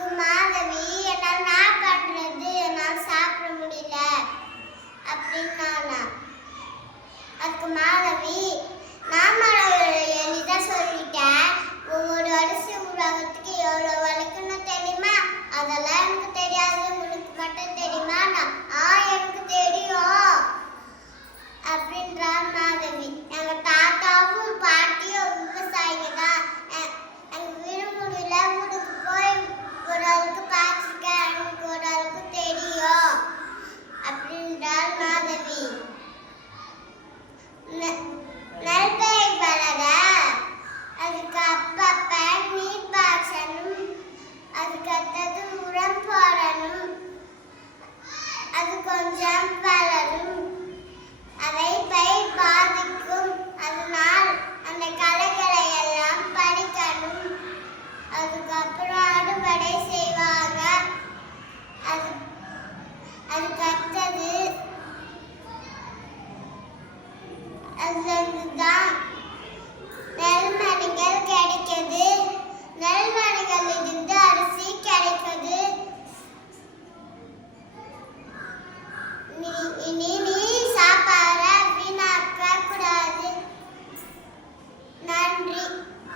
அதுக்கு மாதவி நான் பண்றது என்னால் சாப்பிட முடியல அப்படின்னு அதுக்கு மாதவி நான் எளிதான் சொல்லிட்டேன். ஒவ்வொரு அரிசி உருவாகிறதுக்கு எவ்வளோ வளைக்கணும் தெரியுமா? அதெல்லாம் எனக்கு தெரியாது, உனக்கு மட்டும் தெரியுமா? எனக்கு தெரியும் அப்படின்றார் மாதவி. எங்க தாத்தாவும் பாட்டியும் விவசாயிங்க தான். எங்க வீடுமுடியில ஊருக்கு போய் ஓரளவுக்கு பார்த்துருக்கேன், எனக்கு ஓரளவுக்கு தெரியும் அப்படின்றார் மாதவி. நெல்பயிர் வளர அதுக்கு அப்பப்ப நீர் பாய்ச்சணும், அதுக்கு அடுத்தது உரம் போடணும், அது கொஞ்சம் வளரும், அதை பயிர் பாதிக்கும், அதனால் அந்த களைகளை எல்லாம் பறிக்கணும், அதுக்கப்புறம் அறுவடை செய்வாங்க. அதுக்கு அடுத்தது அதுதான் நெல்மணிகள் கிடைக்குது. நெல்மணிகளிலிருந்து அரிசி கிடைக்குது. இனி